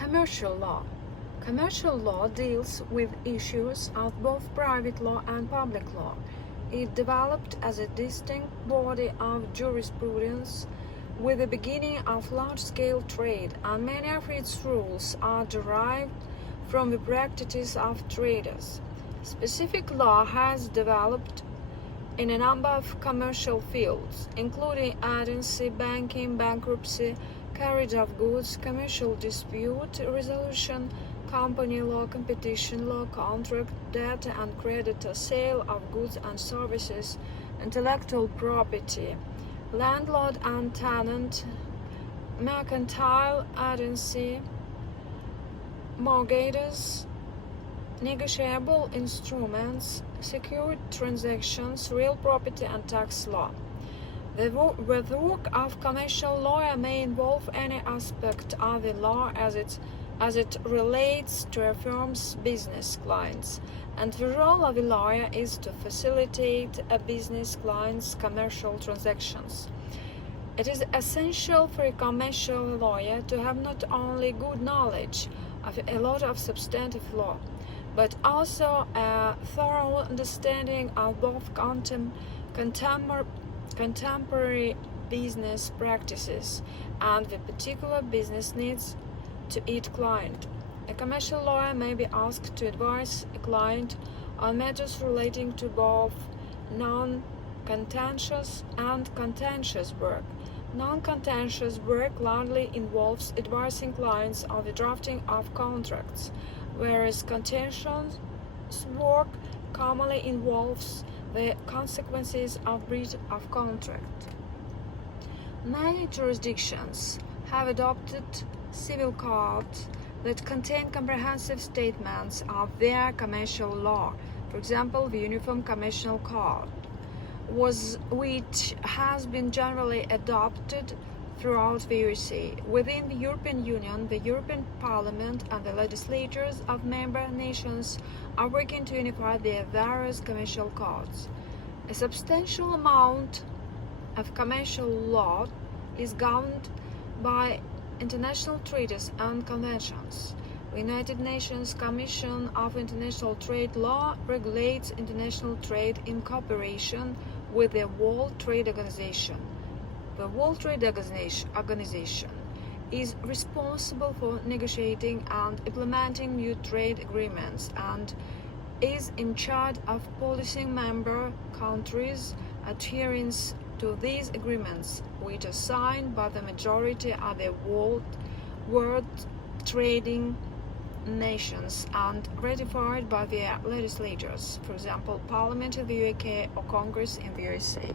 Commercial law. Commercial law deals with issues of both private law and public law. It developed as a distinct body of jurisprudence with the beginning of large-scale trade, and many of its rules are derived from the practices of traders. Specific law has developed in a number of commercial fields, including agency, banking, bankruptcy, carriage of goods, commercial dispute resolution, company law, competition law, contract, debt and creditor, sale of goods and services, intellectual property, landlord and tenant, mercantile agency, mortgages, negotiable instruments, secured transactions, real property and tax law. The work of commercial lawyer may involve any aspect of the law as it relates to a firm's business clients, and the role of a lawyer is to facilitate a business client's commercial transactions. It is essential for a commercial lawyer to have not only good knowledge of a lot of substantive law, but also a thorough understanding of both contemporary business practices and the particular business needs to each client. A commercial lawyer may be asked to advise a client on matters relating to both non-contentious and contentious work. Non-contentious work largely involves advising clients on the drafting of contracts, whereas contentious work commonly involves the consequences of breach of contract. Many jurisdictions have adopted civil codes that contain comprehensive statements of their commercial law. For example, the Uniform Commercial Code, which has been generally adopted throughout the USA. Within the European Union, the European Parliament and the legislatures of member nations are working to unify their various commercial codes. A substantial amount of commercial law is governed by international treaties and conventions. The United Nations Commission of International Trade Law regulates international trade in cooperation with the World Trade Organization. The World Trade Organization is responsible for negotiating and implementing new trade agreements and is in charge of policing member countries' adherence to these agreements, which are signed by the majority of the world trading nations and ratified by their legislatures, for example, Parliament in the UK or Congress in the USA.